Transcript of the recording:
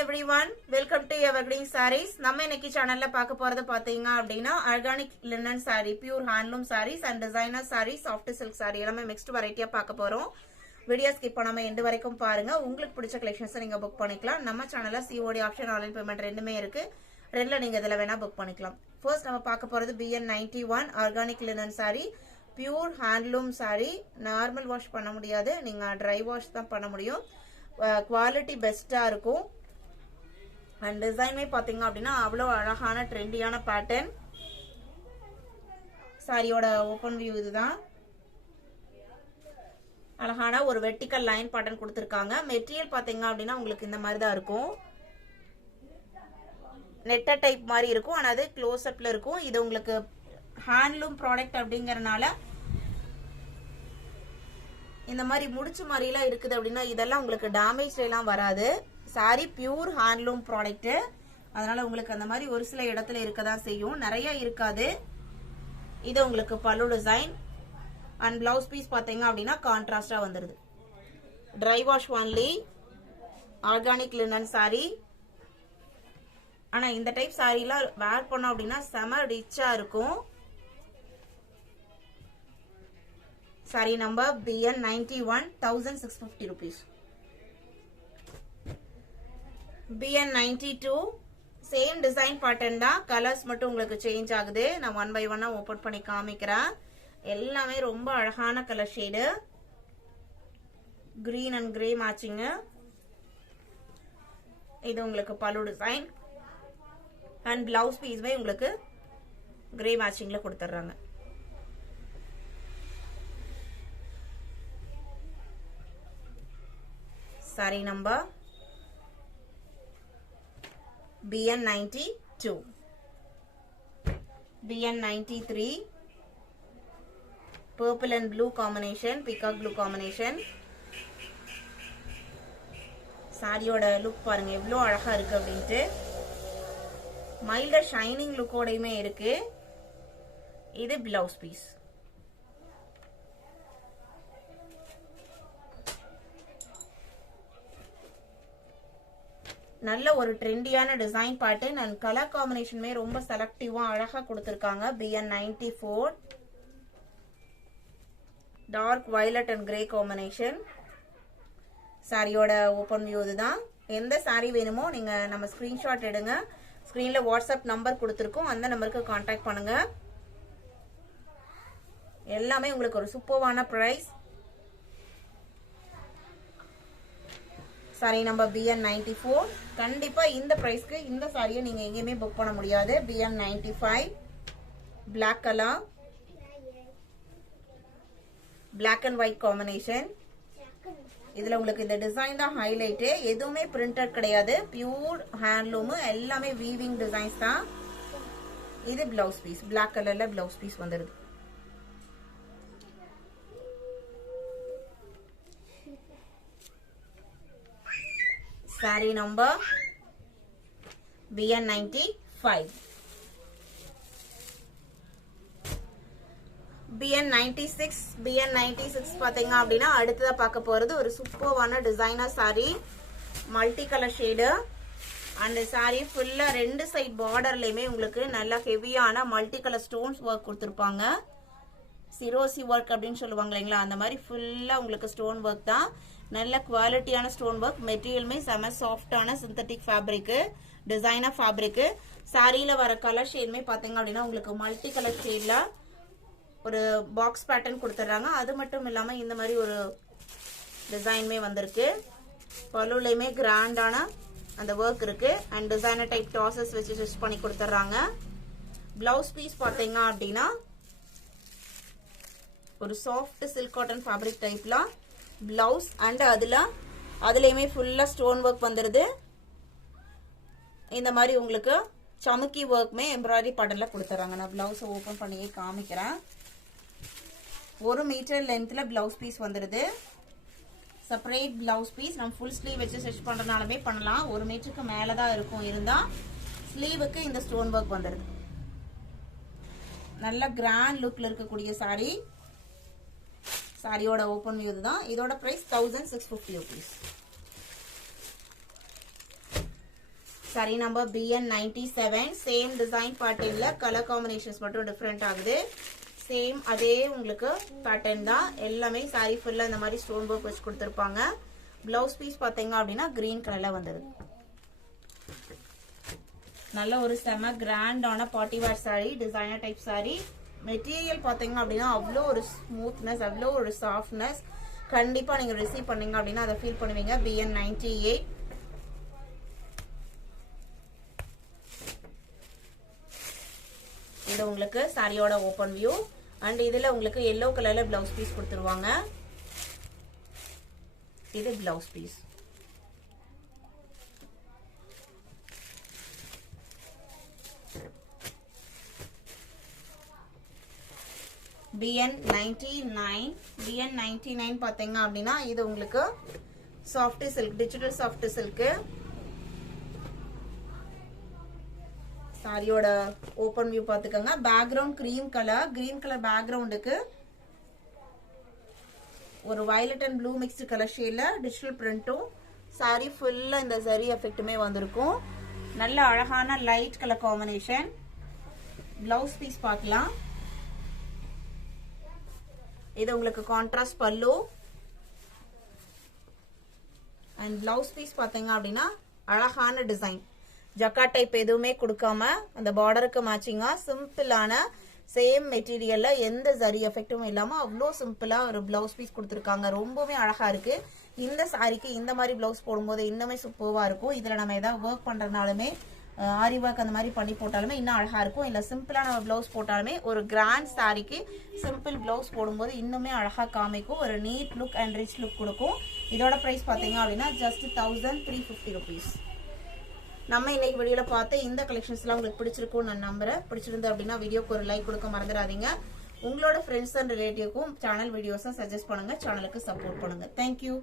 everyone, welcome to Evergreen Sarees. நம்ம இன்னைக்கு சேனல்ல பார்க்க போறது பாத்தீங்க அப்படினா organic linen saree, pure handloom sarees and designer sarees, soft silk saree எல்லாமே mixed variety-ஆ பார்க்க போறோம். வீடியோ ஸ்கிப் பண்ணாம எண்ட் வரைக்கும் பாருங்க. உங்களுக்கு பிடிச்ச கலெக்ஷன்ஸ் நீங்க புக் பண்ணிக்கலாம். நம்ம சேனல்ல COD ஆப்ஷன் ஆன்லைன் பேமெண்ட் ரெண்டுமே இருக்கு. ரெண்டுல நீங்க இதல வேணா புக் பண்ணிக்கலாம். ஃபர்ஸ்ட் நம்ம பார்க்க போறது BN91 organic linen saree, pure handloom saree. Normal wash பண்ண முடியாது. நீங்க dry wash தான் பண்ண முடியும். குவாலிட்டி பெஸ்டா இருக்கும். அண்ட் டிசைனே பாத்தீங்க அப்படின்னா அவ்வளவு அழகான ட்ரெண்டியான பேட்டர்ன். சாரியோட ஓபன் வியூ இதுதான். அழகான ஒரு வெர்டிக்கல் லைன் பேட்டர்ன் கொடுத்திருக்காங்க. மெட்டீரியல் பாத்தீங்க அப்படின்னா உங்களுக்கு இந்த மாதிரி தான் இருக்கும். நெட்டர் டைப் மாதிரி இருக்கும். ஆனா அது க்ளோஸ் அப்ல இருக்கும். இது உங்களுக்கு ஹேண்ட்லூம் ப்ராடக்ட் அப்படிங்கறனால இந்த மாதிரி முடிச்சு மாதிரிலாம் இருக்குது அப்படின்னா இதெல்லாம் உங்களுக்கு டேமேஜ் எல்லாம் வராது. சாரி பியூர் ஹேண்ட்லூம் ப்ராடக்ட், அதனால உங்களுக்கு அந்த மாதிரி ஒரு சில இடத்துல இருக்கதான் செய்யும், நிறைய இருக்காது. இது உங்களுக்கு பல்லு டிசைன் அண்ட் பிளவுஸ் பீஸ் பாத்தீங்க அப்படின்னா கான்ட்ராஸ்டா வந்துருது. Dry wash only, organic linen sorry. ஆனா இந்த டைப் சாரிலாம் வேர் பண்ணோம் அப்படின்னா செம ரிச்சா இருக்கும். Saree number BN91 1650 rupees. BN92 same design pattern தான், கலர்ஸ் மட்டும் உங்களுக்கு சேஞ்ச் ஆகுது. நான் ஒன் பை ஒன்னா ஓபன் பண்ணி காமிக்கிறேன். எல்லாமே ரொம்ப அழகான colour shade. Green and grey matching. இது உங்களுக்கு பல்லு டிசைன் அண்ட் பிளவுஸ் பீஸ்வே உங்களுக்கு கிரே மேட்சிங்ல கொடுத்துறாங்க. Saree number BN92, BN93 purple and blue combination, peacock blue combination. சாரியோட லுக் பாருங்க எவ்வளவு அழகா இருக்கு அப்படின்ட்டு. மைல்டா ஷைனிங் லுக்கோடையுமே இருக்கு. இது பிளவுஸ் பீஸ். நல்ல ஒரு ட்ரெண்டியான டிசைன் பேட்டர்ன் அண்ட் கலர் காம்பினேஷனுமே ரொம்ப செலக்டிவா அழகா கொடுத்திருக்காங்க. BN94 dark violet and grey combination. சாரியோட ஓபன் வியூ இதுதான். எந்த சாரி வேணுமோ நீங்க நம்ம ஸ்கிரீன்ஷாட் எடுங்க. ஸ்கிரீன்ல வாட்ஸ்அப் நம்பர் கொடுத்திருக்கோம், அந்த நம்பருக்கு கான்டாக்ட் பண்ணுங்க. எல்லாமே உங்களுக்கு ஒரு சூப்பர்வான பிரைஸ். Sorry number BN94. கண்டிப்பா இந்த பிரைஸ்க்கு இந்த சாரியை நீங்க எங்கேயுமே புக் பண்ண முடியாது. BN95 black colour, black and white combination. இதுல உங்களுக்கு இந்த டிசைன் தான் ஹைலைட். எதுவுமே பிரிண்டட் கிடையாது, பியூர் ஹேண்ட்லூம், எல்லாமே வீவிங் டிசைன்ஸ் தான். இது பிளவுஸ் பீஸ், பிளாக் கலர்ல பிளவுஸ் பீஸ் வந்துருது. Saree number BN95. BN96, BN96 பாத்தீங்க அப்படின்னா அடுத்ததா பார்க்க போறது ஒரு சூப்பர்வான designer sari, multi colour shade. அந்த சாரி ஃபுல்லா ரெண்டு சைட் பார்டர்லயுமே உங்களுக்கு நல்ல ஹெவியான மல்டி கலர் ஸ்டோன்ஸ் ஒர்க் கொடுத்திருப்பாங்க. சிரோசி ஒர்க் அப்படின்னு சொல்லுவாங்க இல்லைங்களா, அந்த மாதிரி ஃபுல்லா உங்களுக்கு ஸ்டோன் ஒர்க் தான். நல்ல குவாலிட்டியான ஸ்டோன் ஒர்க். மெட்டீரியலுமே செம சாஃப்டான சிந்தட்டிக் ஃபேப்ரிக், டிசைனர் ஃபேப்ரிக். சாரியில வர கலர் ஷேடுமே பாத்தீங்க அப்படின்னா உங்களுக்கு மல்டி கலர் ஷேட்ல ஒரு பாக்ஸ் பேட்டர்ன் கொடுத்துறாங்க. அது மட்டும் இல்லாம இந்த மாதிரி ஒரு டிசைன்மே வந்திருக்கு. பல்லுலயுமே கிராண்டான அந்த ஒர்க் இருக்கு அண்ட் டிசைனர் டைப் டாசஸ் வச்சு ஸ்டிச் பண்ணி கொடுத்துறாங்க. பிளவுஸ் பீஸ் பாத்தீங்க அப்படின்னா ஒரு சாஃப்ட் சில்க் காட்டன் ஃபேப்ரிக் டைப்ல பிளவுஸ் அண்ட் அதுலயுமே ஃபுல்லா ஸ்டோன் ஒர்க் வந்துருது. இந்த மாதிரி உங்களுக்கு சமுக்கி ஒர்க்மே எம்ப்ராய்டரி பேட்டர்ன்ல கொடுத்துறாங்க. நான் பிளவுஸ் ஓபன் பண்ணியே காமிக்கிறேன். 1 மீட்டர் லென்த்ல பிளவுஸ் பீஸ் வந்துருது. Separate blouse piece. நம்ம ஃபுல் ஸ்லீவ் வச்சு ஸ்டிச் பண்றதுனாலுமே பண்ணலாம். 1 மீட்டருக்கு மேலதான் இருக்கும். இருந்தா ஸ்லீவுக்கு இந்த ஸ்டோன் ஒர்க் வந்துருது. நல்ல கிராண்ட் லுக்ல இருக்கக்கூடிய சாரி. சாரியோட ஓபன் வியூ தான். இதோட price 1650 rupees. saree number BN97. Same design pattern la color combinations மட்டும் different ஆகுது. Same அதே உங்களுக்கு pattern தான். எல்லாமே saree full இந்த மாதிரி stone work வச்சு கொடுத்திருப்பாங்க. Blouse piece பாத்தீங்க அப்படினா green கலர்ல வந்தது. நல்ல ஒரு செம கிராண்ட் ஆன party wear saree, designer type saree. Material பாத்தீங்க அப்படினா அவ்ளோ ஒரு ஸ்மூத்னஸ், அவ்ளோ ஒரு சாஃப்ட்னஸ். கண்டிப்பா நீங்க ரிசீவ் பண்ணீங்க அப்படினா அத ஃபீல் பண்ணுவீங்க. BN98. இது உங்களுக்கு சாரியோட ஓபன் வியூ and இதுல உங்களுக்கு yellow கலர்ல blouse piece கொடுத்துருவாங்க. இது blouse piece. BN99 பாத்தீங்க அப்படினா இது உங்களுக்கு soft silk, digital soft silk. சாரியோட ஓபன் வியூ பாத்துக்கங்க. Background cream colour, green colour பேக்ரவுண்டுக்கு ஒரு violet and blue mixed colour ஷேட்ல டிஜிட்டல் பிரிண்டும் சாரி ஃபுல்லா இந்த ஜரி எஃபெக்ட்டுமே வந்திருக்கும். நல்ல அழகான light colour combination. Blouse piece பார்க்கலாம். இது உங்களுக்கு கான்ட்ராஸ்ட் பல்லு and blouse piece பாத்தீங்க அப்படினா அழகான டிசைன். ஜக்கா டைப் எதுவுமே கொடுக்காம அந்த பார்டருக்கு மேட்சிங்கா சிம்பிளான சேம் மெட்டீரியல்ல எந்த ஜரி எஃபெக்ட்டும் இல்லாம அவ்ளோ சிம்பிளா ஒரு பிளவுஸ் பீஸ் கொடுத்திருக்காங்க. ரொம்பவே அழகா இருக்கு. இந்த சாரிக்கு இந்த மாதிரி பிளவுஸ் போடும்போது இன்னுமே சூப்பர்வா இருக்கும். இதுல நம்ம ஏதாவது வர்க் பண்றனாலுமே ஆரி ஒர்க் அந்த மாதிரி பண்ணி போட்டாலுமே இன்னும் அழகா இருக்கும். இல்ல சிம்பிளா நம்ம பிளவுஸ் போட்டாலுமே ஒரு கிராண்ட் சாரிக்கு சிம்பிள் பிளவுஸ் போடும்போது இன்னுமே அழகா காமிக்கும். ஒரு NEET look and rich look கொடுக்கும். இதோட பிரைஸ் பாத்தீங்க அப்படின்னா just 1350 rupees. நம்ம இன்னைக்கு வீடியோல பார்த்த இந்த கலெக்ஷன்ஸ்லாம் உங்களுக்கு பிடிச்சிருக்கும் நான் நம்புறேன். பிடிச்சிருந்து அப்படின்னா வீடியோக்கு ஒரு லைக் கொடுக்க மறந்துடாதீங்க. உங்களோட ஃப்ரெண்ட்ஸ் அண்ட் ரிலேட்டிவ்க்கும் சேனல் வீடியோஸை சஜஸ்ட் பண்ணுங்க. சேனலுக்கு சப்போர்ட் பண்ணுங்க. தேங்க்யூ.